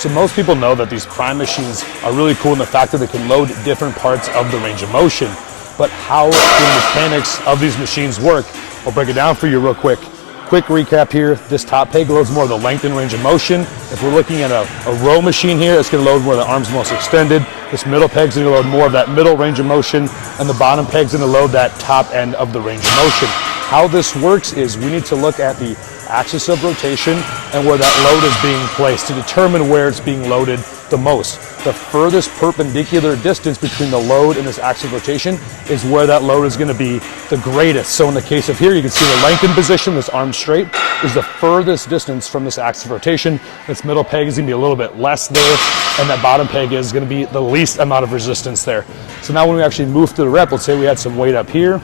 So most people know that these prime machines are really cool in the fact that they can load different parts of the range of motion. But how the mechanics of these machines work, I'll break it down for you real quick. Quick recap here, this top peg loads more of the length and range of motion. If we're looking at a row machine here, it's gonna load where the arm's most extended. This middle peg's gonna load more of that middle range of motion, and the bottom peg's gonna load that top end of the range of motion. How this works is we need to look at the axis of rotation and where that load is being placed to determine where it's being loaded the most. The furthest perpendicular distance between the load and this axis of rotation is where that load is going to be the greatest. So in the case of here, you can see the lengthened position, this arm straight, is the furthest distance from this axis of rotation. This middle peg is going to be a little bit less there, and that bottom peg is going to be the least amount of resistance there. So now when we actually move through the rep, let's say we had some weight up here.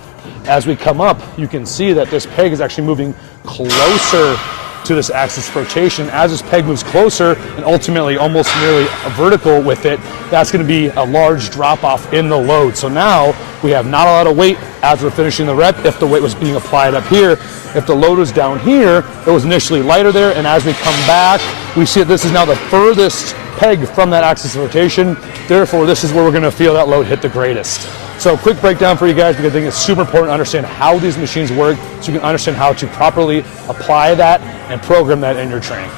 As we come up, you can see that this peg is actually moving closer to this axis of rotation. As this peg moves closer and ultimately almost nearly vertical with it, that's going to be a large drop off in the load. So now we have not a lot of weight as we're finishing the rep if the weight was being applied up here. If the load was down here, it was initially lighter there, and as we come back, we see that this is now the furthest peg from that axis of rotation. Therefore, this is where we're going to feel that load hit the greatest. So quick breakdown for you guys, because I think it's super important to understand how these machines work so you can understand how to properly apply that and program that in your training.